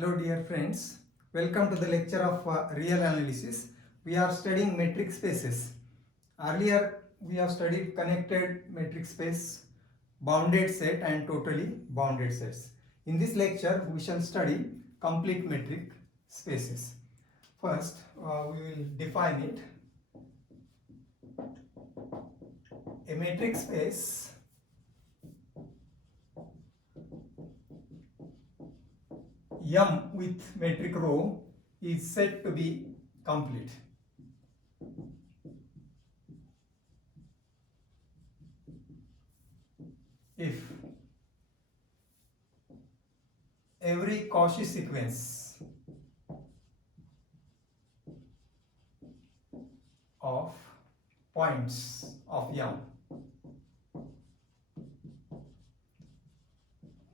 Hello dear friends, welcome to the lecture of real analysis. We are studying metric spaces. Earlier we have studied connected metric space, bounded set and totally bounded sets. In this lecture we shall study complete metric spaces. First we will define it. A metric space M with metric row is said to be complete if every Cauchy sequence of points of M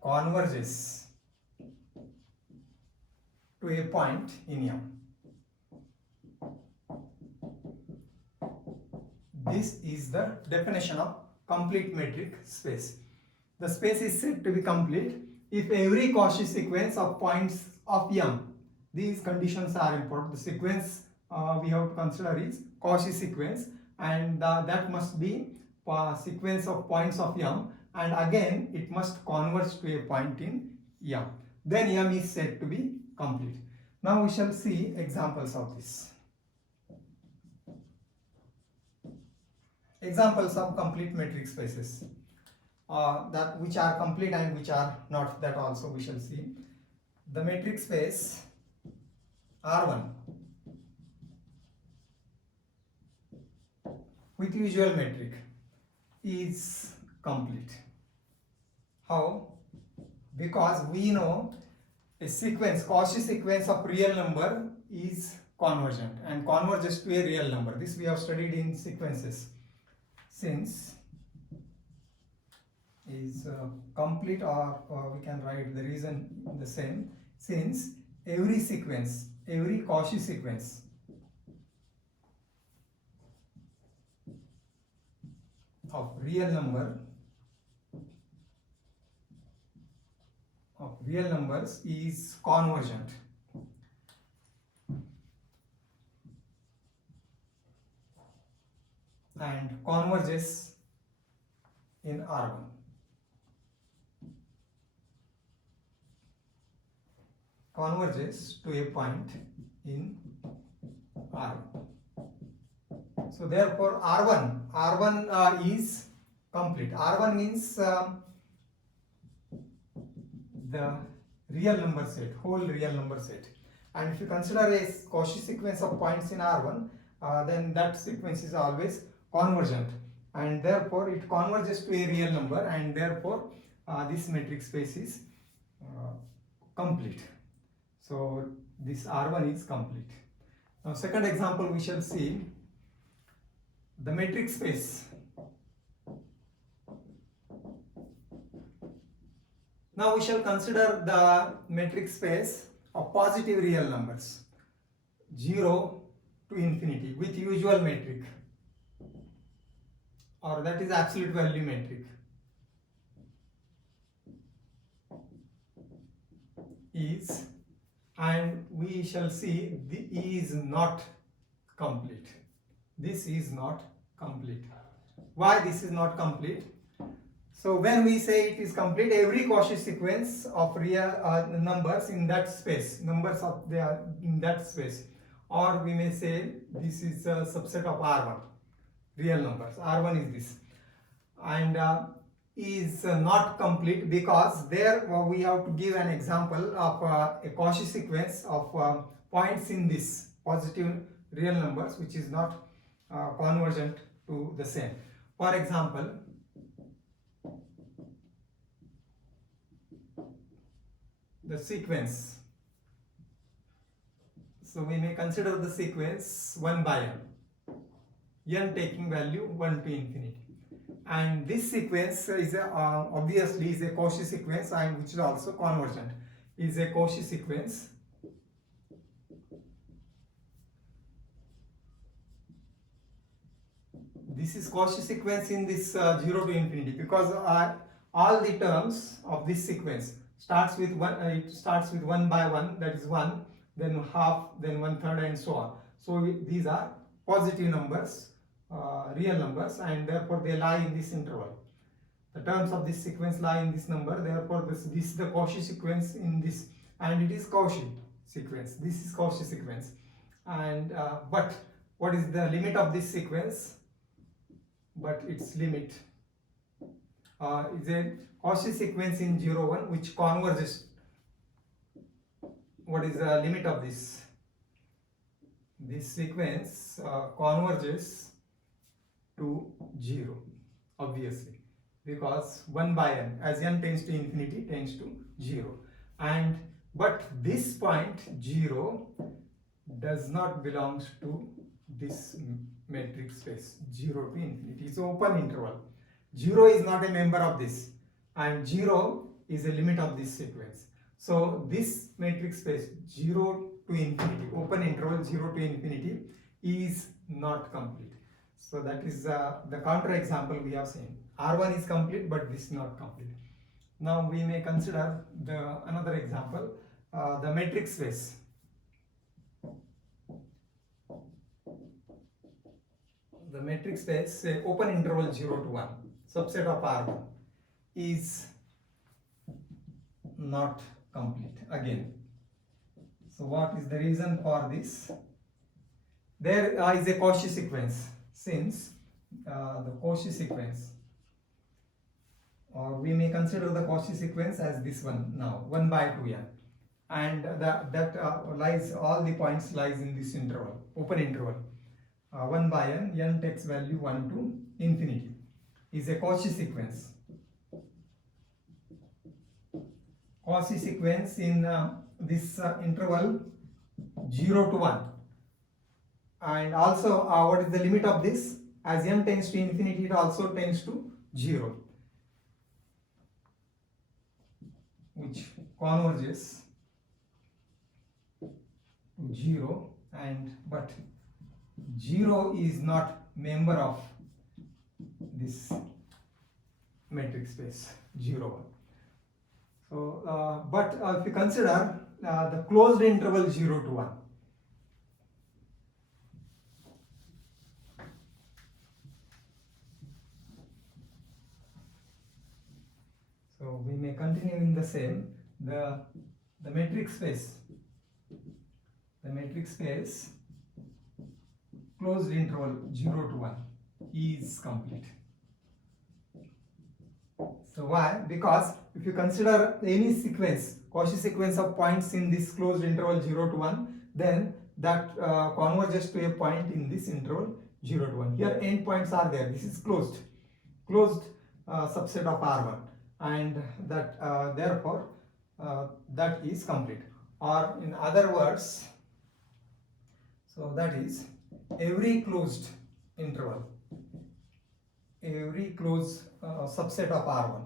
converges to a point in M. This is the definition of complete metric space. The space is said to be complete if every Cauchy sequence of points of M, these conditions are important. The sequence we have to consider is Cauchy sequence, and that must be a sequence of points of M, and again it must converge to a point in M. Then M is said to be complete. Now we shall see examples of this. Examples of complete metric spaces, that which are complete and which are not, that also we shall see. The metric space R1 with usual metric is complete. How? Because we know a sequence, Cauchy sequence of real number is convergent and converges to a real number. This we have studied in sequences. Since is complete, or we can write the reason the same, since every sequence, every Cauchy sequence of real numbers is convergent. And converges in R1. Converges to a point in R1. So therefore R1 is complete. R1 means the real number set, whole real number set. And if you consider a Cauchy sequence of points in R1, then that sequence is always convergent, and therefore it converges to a real number, and therefore this metric space is complete. So this R1 is complete. Now second example we shall see the metric space. Now we shall consider the metric space of positive real numbers 0 to infinity with usual metric, or that is absolute value metric, is, and we shall see the is not complete. This is not complete. Why this is not complete? So when we say it is complete, every Cauchy sequence of real numbers in that space, numbers of they are in that space, or we may say this is a subset of R1, real numbers. R1 is this, and is not complete because there we have to give an example of a Cauchy sequence of points in this positive real numbers which is not convergent to the same. For example, the sequence. So we may consider the sequence 1 by n taking value 1 to infinity. And this sequence is obviously is a Cauchy sequence, and which is also convergent. Is a Cauchy sequence this is Cauchy sequence in this 0 to infinity, because all the terms of this sequence starts with one. It starts with 1 by 1, that is 1, then half, then 1/3, and so on. So these are positive numbers, real numbers, and therefore they lie in this interval. The terms of this sequence lie in this number. Therefore, this is the Cauchy sequence in this, and it is Cauchy sequence. This is Cauchy sequence, and but what is the limit of this sequence? But its limit is a Cauchy sequence in 0, 1 which converges. What is the limit of this? This sequence converges to 0, obviously, because 1 by n, as n tends to infinity, tends to 0. And but this point 0 does not belong to this metric space 0 to infinity. It's open interval. 0 is not a member of this, and 0 is a limit of this sequence. So this metric space 0 to infinity, open interval 0 to infinity, is not complete. So that is the counter example we have seen. R1 is complete, but this is not complete. Now we may consider another example, the metric space. The metric space, say open interval 0 to 1, subset of R1, is not complete again. So what is the reason for this? There is a Cauchy sequence, since the Cauchy sequence, or we may consider the Cauchy sequence as this one now, 1 by 2n, and that lies, all the points lies in this interval, open interval. 1 by n takes value 1 to infinity, is a Cauchy sequence. Cauchy sequence in this interval 0 to 1. And also, what is the limit of this? As n tends to infinity, it also tends to 0, which converges to 0, but 0 is not member of this metric space 0, 1. So, but if you consider the closed interval 0 to 1, so we may continue in the same, the metric space, closed interval 0 to 1 is complete. So why? Because if you consider any sequence, Cauchy sequence of points in this closed interval 0 to 1, then that converges to a point in this interval 0 to 1. Here end points are there. This is closed subset of R1, and that therefore that is complete. Or in other words, so that is every closed interval, every closed subset of R1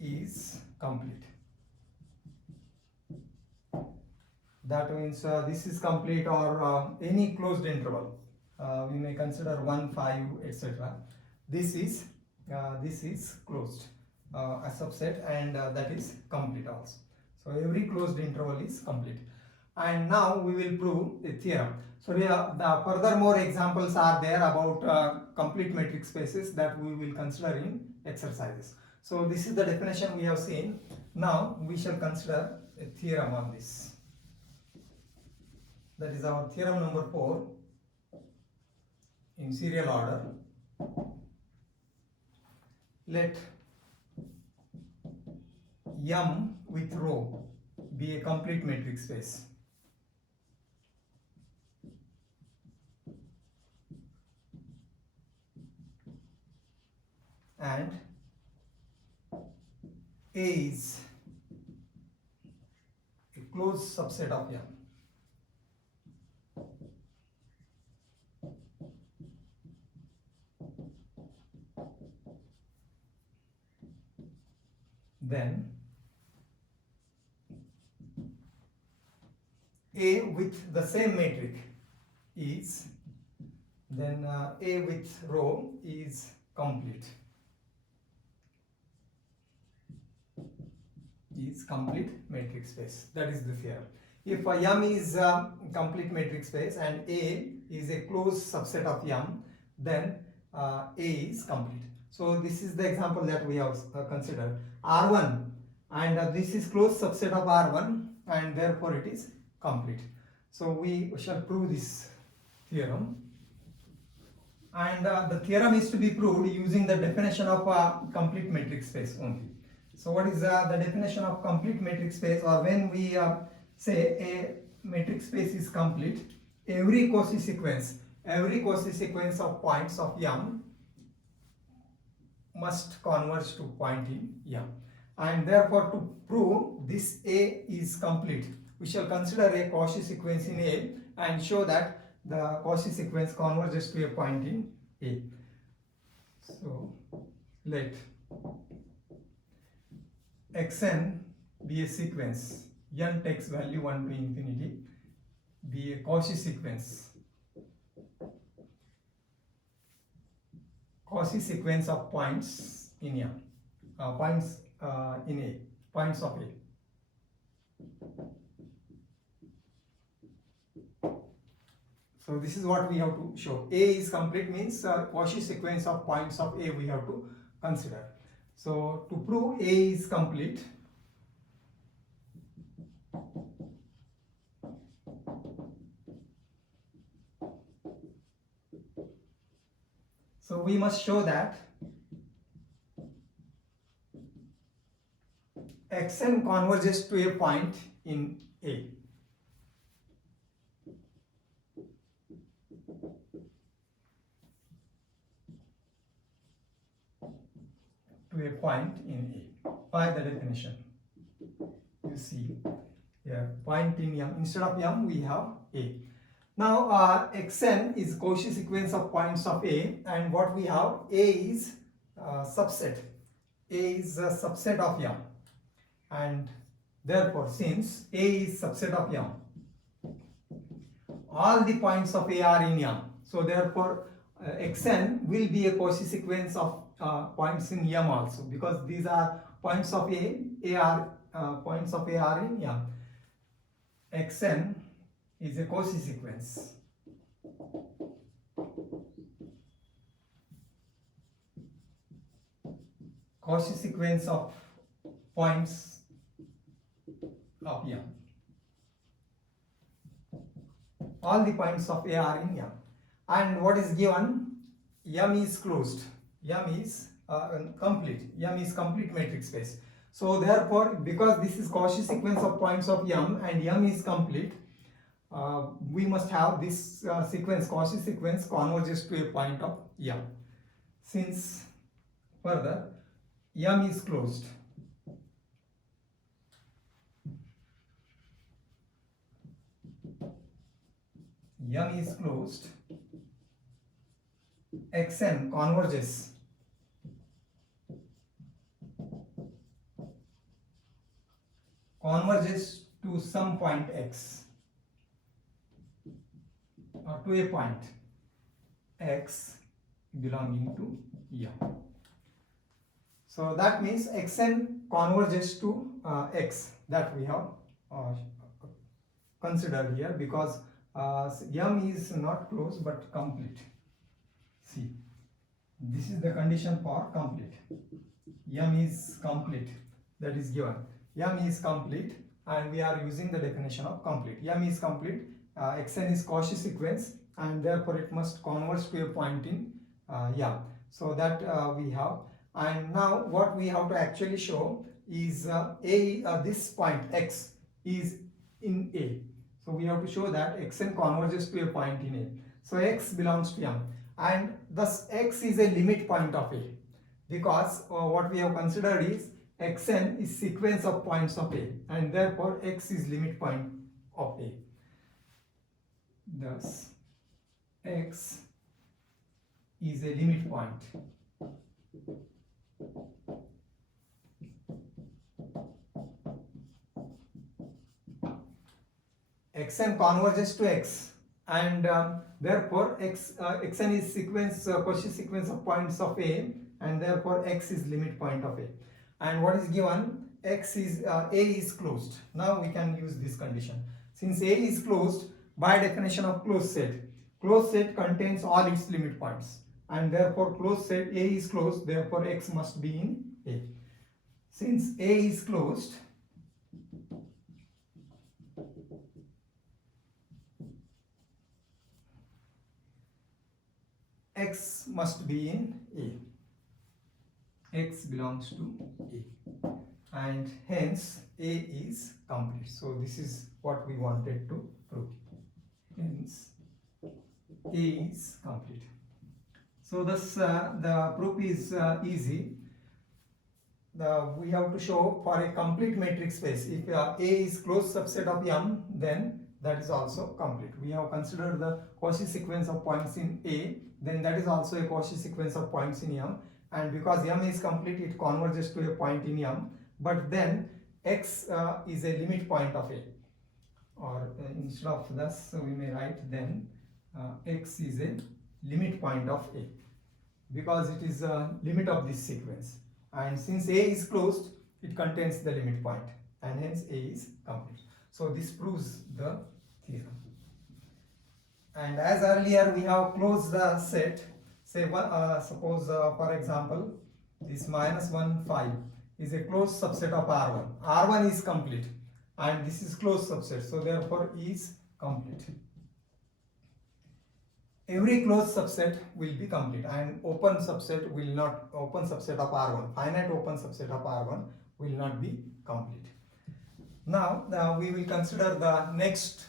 is complete. That means this is complete, or any closed interval. We may consider 1, 5, etc. This is closed, a subset, and that is complete also. So every closed interval is complete. And now we will prove a theorem. So the furthermore examples are there about complete metric spaces that we will consider in exercises. So this is the definition we have seen. Now we shall consider a theorem on this. That is our theorem number 4 in serial order. Let M with rho be a complete metric space. And A is a closed subset of M. Then A with the same metric is, then A with rho is complete. is complete metric space. That is the theorem. If M is a complete metric space and A is a closed subset of M, then A is complete. So this is the example that we have considered. R1, and this is closed subset of R1, and therefore it is complete. So we shall prove this theorem. And the theorem is to be proved using the definition of a complete metric space only. So what is the definition of complete metric space? Or when we say a metric space is complete, every Cauchy sequence of points of M must converge to point in M. And therefore, to prove this A is complete, we shall consider a Cauchy sequence in A and show that the Cauchy sequence converges to a point in A. So let xn be a sequence, n takes value 1 to infinity, be a Cauchy sequence of points in M, points in A, points of A. So this is what we have to show. A is complete means Cauchy sequence of points of A we have to consider. So to prove A is complete, so we must show that xn converges to a point in A. To a point in A by the definition. You see here, point in M, instead of M we have A. Now xn is Cauchy sequence of points of A, and what we have, A is subset. A is a subset of M, and therefore since A is subset of M, all the points of A are in M. So therefore xn will be a Cauchy sequence of points in M also, because these are points of A are points of A are in M. xn is a Cauchy sequence. Cauchy sequence of points of M. All the points of A are in M. And what is given? M is closed. M is complete. M is complete metric space. So therefore, because this is Cauchy sequence of points of M and M is complete, we must have this sequence, Cauchy sequence, converges to a point of M. Since further M is closed, M is closed, xn converges to some point x, or to a point x belonging to M. So that means xn converges to x, that we have considered here, because M is not closed but complete. See, this is the condition for complete. M is complete, that is given. M is complete, and we are using the definition of complete. M is complete, xn is Cauchy sequence, and therefore it must converge to a point in M. So that we have. And now what we have to actually show is this point x is in A. So we have to show that xn converges to a point in A. So x belongs to M, and thus x is a limit point of A, because what we have considered is xn is sequence of points of A, and therefore x is limit point of A. Thus x is a limit point xn converges to x, and therefore xn is sequence, Cauchy sequence of points of A, and therefore x is limit point of A. And what is given? x is a is closed. Now we can use this condition. Since a is closed, by definition of closed set contains all its limit points, and therefore closed set a is closed, therefore x must be in a. Since a is closed, x must be in a. X belongs to a, and hence a is complete. So this is what we wanted to prove. Hence a is complete. So thus the proof is easy. We have to show for a complete metric space, if a is closed subset of M, then that is also complete. We have considered the Cauchy sequence of points in A, then that is also a Cauchy sequence of points in M, and because M is complete, it converges to a point in M, but then X is a limit point of A, or instead of thus we may write then X is a limit point of A, because it is a limit of this sequence, and since A is closed, it contains the limit point, and hence A is complete. So this proves the theorem. And as earlier we have closed the set, say suppose for example this -1 5 is a closed subset of R1. R1 is complete and this is closed subset, so therefore is complete. Every closed subset will be complete, and open subset will not, open subset of R1, finite open subset of R1 will not be complete. Now we will consider the next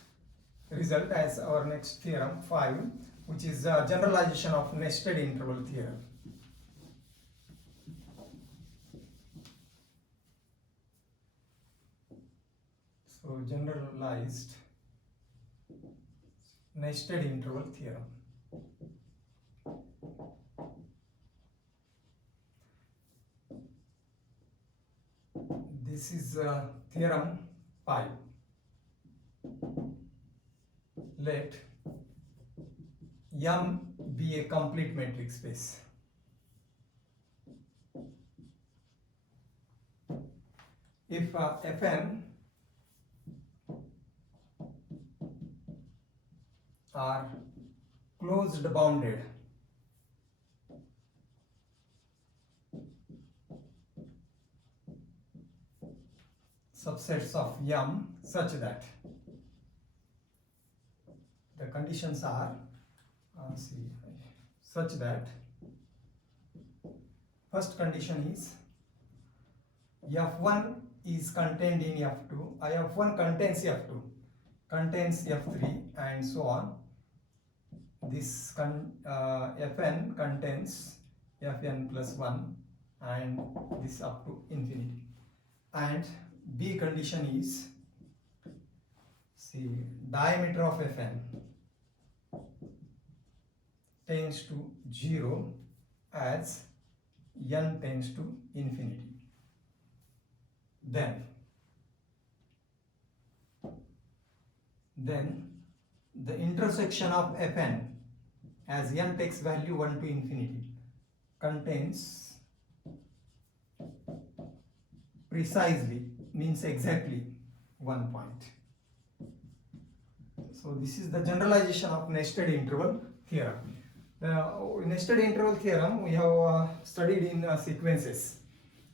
result as our next theorem 5, which is generalization of nested interval theorem. So generalized nested interval theorem. This is theorem 5. Let M be a complete metric space. If Fn are closed bounded subsets of M such that the conditions are such that first condition is F1 is contained in F2, F1 contains F2, contains F3, and so on. This Fn contains Fn plus 1, and this up to infinity. And B condition is, see, diameter of Fn tends to 0 as n tends to infinity. Then the intersection of Fn as n takes value 1 to infinity contains precisely, means exactly, 1 point. So this is the generalization of nested interval theorem. The nested interval theorem we have studied in sequences,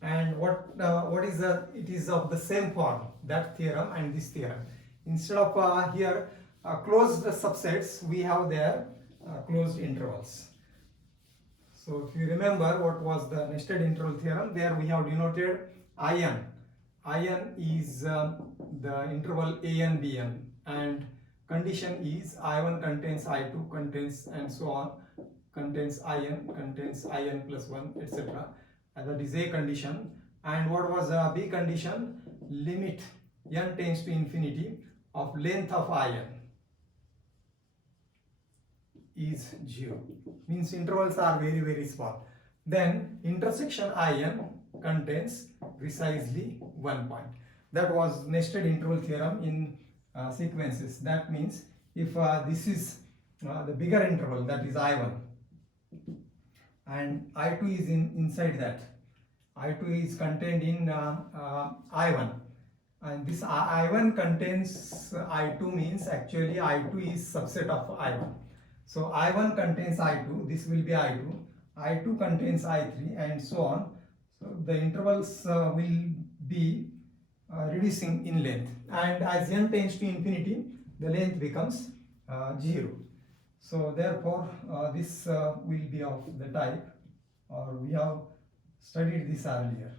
and what is it is of the same form, that theorem and this theorem. Instead of here closed subsets, we have there closed intervals. So if you remember what was the nested interval theorem, there we have denoted IN. IN is the interval AN BN, and condition is I1 contains I2 contains and so on, contains IN plus 1, etc. And that is A condition. And what was B condition? Limit n tends to infinity of length of IN is 0, means intervals are very, very small. Then intersection IN contains precisely 1 point. That was nested interval theorem in sequences. That means if this is the bigger interval, that is I1, and I2 is inside that, I2 is contained in I1, and this I1 contains I2 means actually I2 is subset of I1. So I1 contains I2, this will be I2, I2 contains I3, and so on. So the intervals will be reducing in length, and as n tends to infinity, the length becomes 0. So therefore this will be of the type, or we have studied this earlier.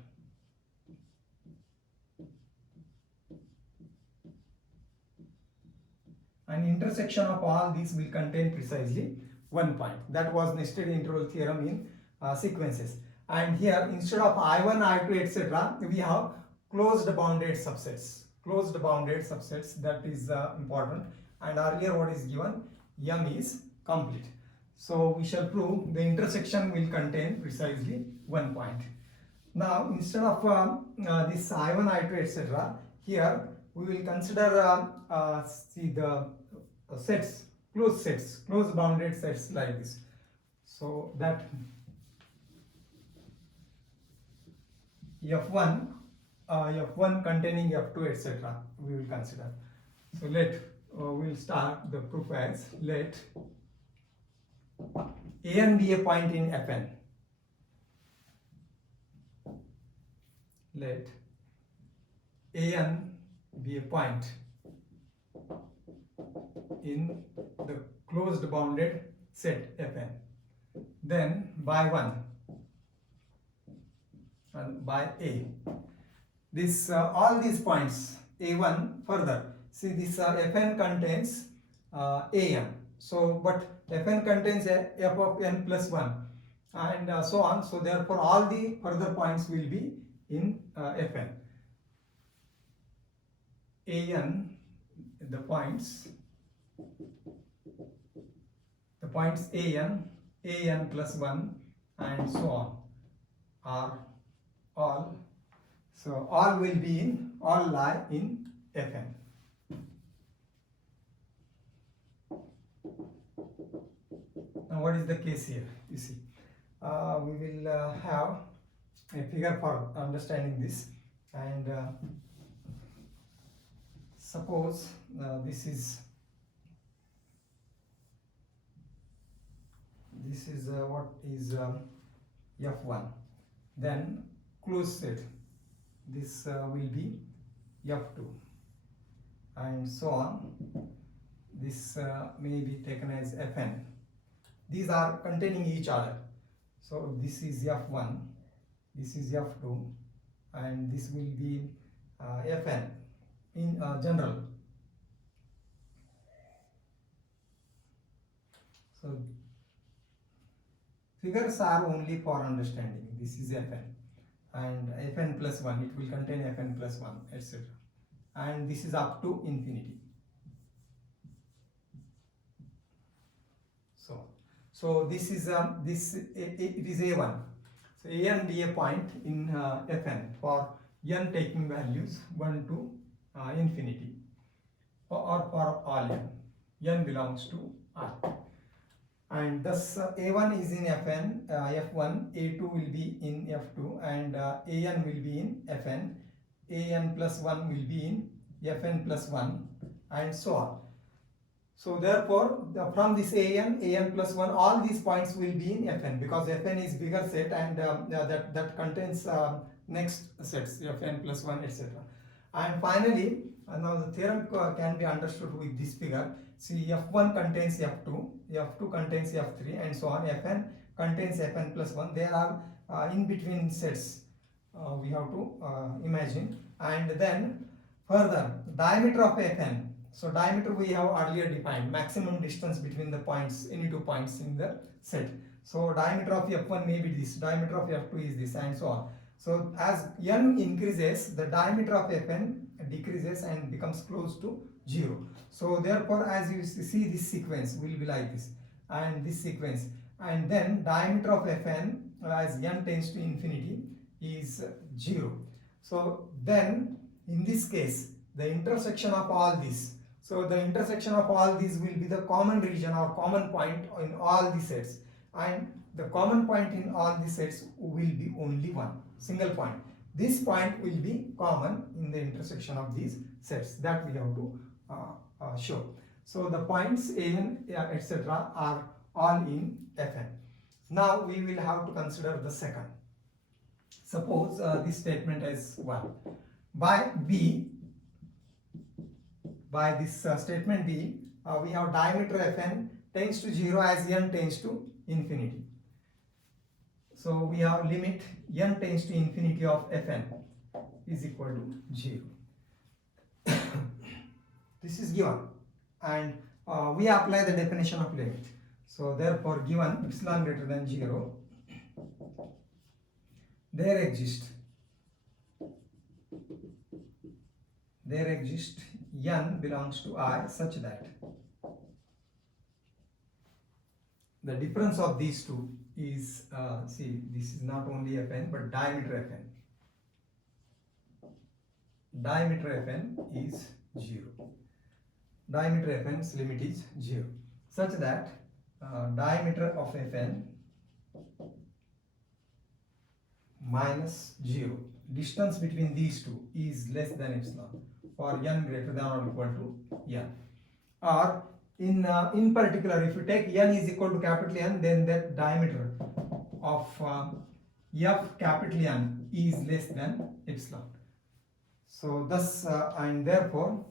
An intersection of all these will contain precisely one point. That was nested interval theorem in sequences. And here, instead of I1, I2, etc., we have closed bounded subsets. Closed bounded subsets, that is important. And earlier what is given? M is complete. So we shall prove the intersection will contain precisely one point. Now, instead of this I1, I2, etc., here we will consider see the sets, closed bounded sets like this. So that F1, F1 containing F2, etc., we will consider. So let we will start the proof as let An be a point in Fn. Let An be a point in the closed bounded set Fn. Then by 1 and by A. This all these points A1 further. See this Fn contains An. So but Fn contains f of n plus 1 and so on. So therefore all the further points will be in Fn. An, the points An plus 1 and so on are all. So all will be in, all lie in Fn. Now what is the case here? You see, we will have a figure for understanding this, and suppose this is what is F1, then closed set, this will be F2 and so on. This may be taken as Fn. These are containing each other. So this is F1, this is F2, and this will be Fn in general. So figures are only for understanding. This is Fn and Fn plus 1, it will contain Fn plus 1, etc. And this is up to infinity. So this is it is A1. So An be a point in Fn for n taking values 1 to infinity, or for all n belongs to R. And thus A1 is in Fn, F1, A2 will be in F2, and An will be in Fn, An plus 1 will be in Fn plus 1, and so on. So therefore, from this An plus 1, all these points will be in Fn, because Fn is bigger set, and that contains next sets Fn plus 1, etc. And finally, now the theorem can be understood with this figure. See, F1 contains F2, F2 contains F3, and so on. Fn contains Fn plus 1. There are in between sets we have to imagine. And then further, diameter of Fn. So diameter we have earlier defined, maximum distance between the points, any two points in the set. So diameter of F1 may be this, diameter of F2 is this, and so on. So as n increases, the diameter of Fn decreases and becomes close to 0. So therefore, as you see, this sequence will be like this, and this sequence, and then diameter of Fn as n tends to infinity is 0. So then in this case, the intersection of all these, so the intersection of all these will be the common region or common point in all the sets, and the common point in all the sets will be only one single point. This point will be common in the intersection of these sets, that we have to show. So the points an etc. are all in Fn. Now we will have to consider the second. Suppose this statement is 1. By this statement B, we have diameter Fn tends to 0 as n tends to infinity. So we have limit n tends to infinity of Fn is equal to 0. This is given, and we apply the definition of limit. So therefore, given epsilon greater than 0, there exists n belongs to I such that the difference of these two is, see, this is not only Fn but diameter Fn. Diameter Fn is 0. Diameter Fn's limit is 0, such that diameter of Fn minus 0, distance between these two is less than epsilon for n greater than or equal to n. Or in particular, if you take n is equal to capital N, then that diameter of f capital N is less than epsilon. So thus and therefore,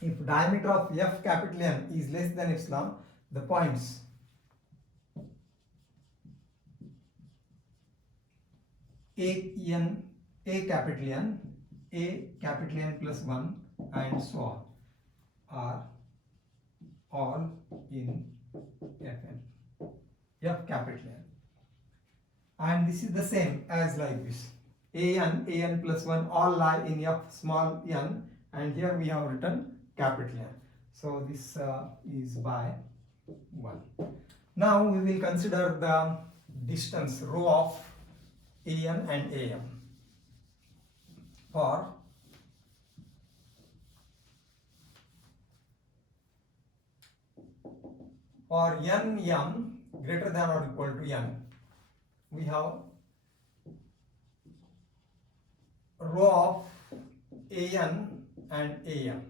if diameter of f capital N is less than epsilon, the points a capital N plus 1 and so on are all in Fn, f capital N. And this is the same as like this. an plus 1 all lie in f small n, and here we have written capital N. So this is by 1. Now we will consider the distance rho of an and am for n m greater than or equal to n. We have rho of an and am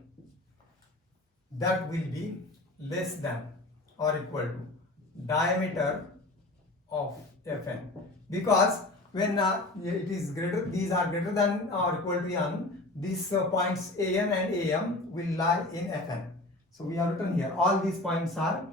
that will be less than or equal to diameter of Fn, because when it is greater, these are greater than or equal to n, these points an and am will lie in Fn. So we have written here all these points are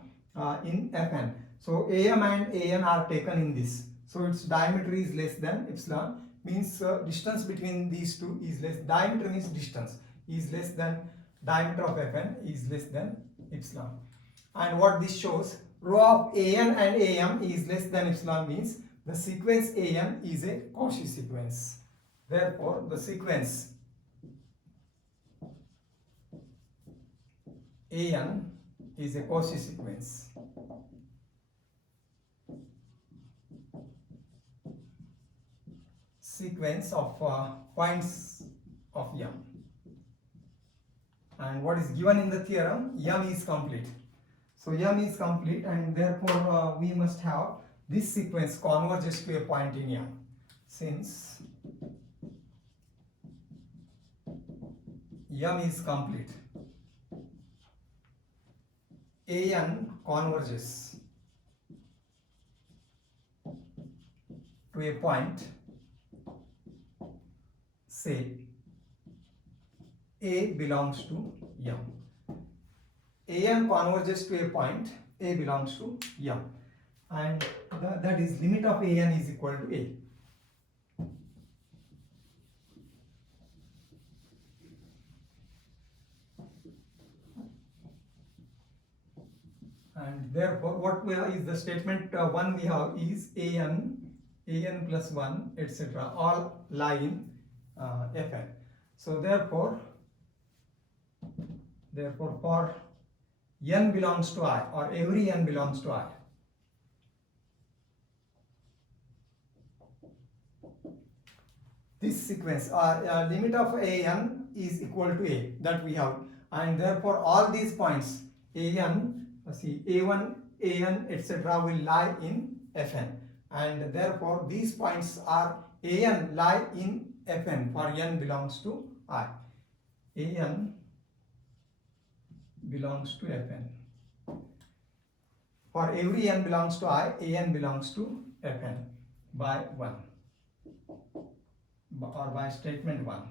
in Fn. So am and an are taken in this. So its diameter is less than epsilon, means distance between these two is less. Diameter means distance is less than diameter of Fn is less than epsilon. And what this shows, rho of an and am is less than epsilon means the sequence an is a Cauchy sequence. Therefore, the sequence an is a Cauchy sequence. Sequence of points of m. And what is given in the theorem, m is complete. So m is complete, and therefore we must have this sequence converges to a point in m. Since m is complete, an converges to a point, say A belongs to m. An converges to a point, A belongs to m, and that is limit of an is equal to A. And therefore, what we have is the statement 1 we have is an plus 1 etc. all lie in Fn. So therefore for n belongs to I, or every n belongs to I, this sequence limit of an is equal to A, that we have, and therefore all these points an, see a1, an etc. will lie in Fn, and therefore these points are An lie in Fn for n belongs to I. An belongs to Fn. For every n belongs to I, An belongs to Fn by 1 or by statement 1.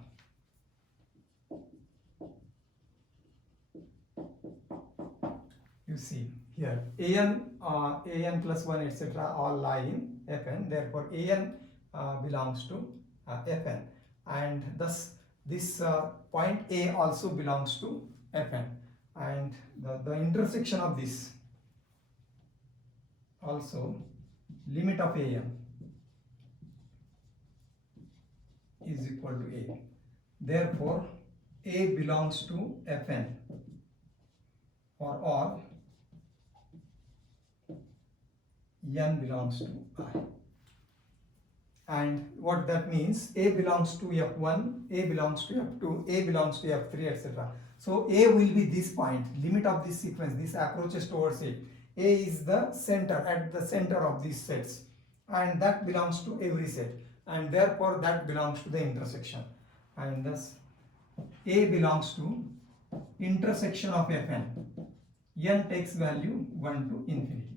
You see here An plus 1 etc. all lie in Fn, therefore An belongs to Fn, and thus this point A also belongs to Fn, and the intersection of this also limit of An is equal to A. Therefore A belongs to Fn for all n belongs to I. And what that means, A belongs to F1, A belongs to F2, A belongs to F3, etc. So A will be this point, limit of this sequence, this approaches towards A. A is the center, at the center of these sets, and that belongs to every set, and therefore that belongs to the intersection, and thus A belongs to intersection of Fn. N takes value 1 to infinity.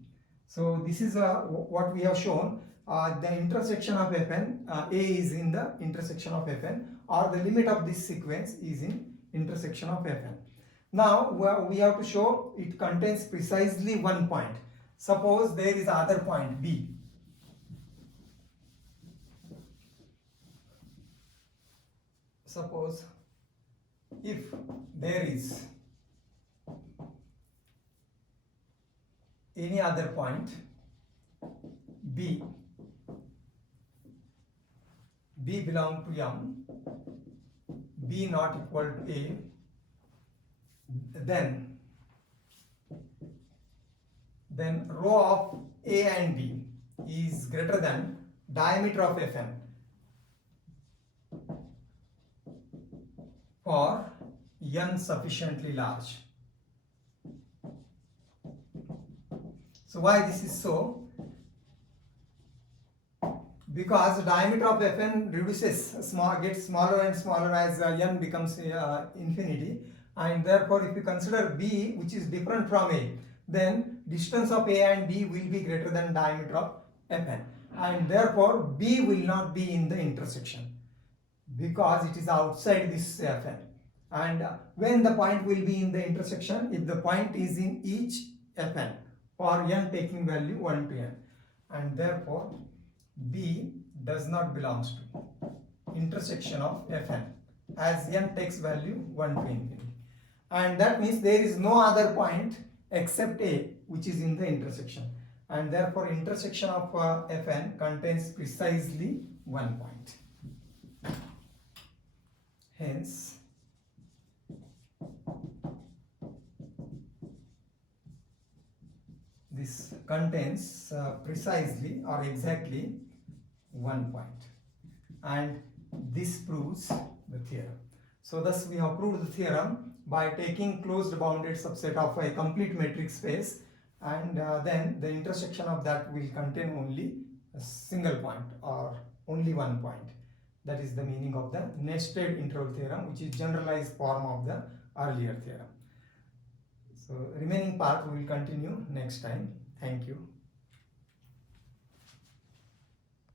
So this is what we have shown. The intersection of Fn, A is in the intersection of Fn, or the limit of this sequence is in intersection of Fn. Now we have to show it contains precisely one point. Suppose there is other point B. Suppose if there is any other point B, B belong to M, B not equal to A, then rho of A and B is greater than diameter of Fn for n sufficiently large. So why this is so? Because the diameter of Fn reduces, gets smaller and smaller as n becomes infinity, and therefore if you consider B, which is different from A, then distance of A and B will be greater than diameter of Fn, and therefore B will not be in the intersection because it is outside this Fn. And when the point will be in the intersection, if the point is in each Fn for n taking value 1 to n, and therefore B does not belongs to intersection of Fn as n takes value 1 to infinity, and that means there is no other point except A which is in the intersection, and therefore intersection of Fn contains precisely one point. Hence this contains precisely or exactly one point, and this proves the theorem. So thus we have proved the theorem by taking closed bounded subset of a complete metric space, and then the intersection of that will contain only a single point or only one point. That is the meaning of the nested interval theorem, which is generalized form of the earlier theorem. So remaining part we will continue next time. Thank you.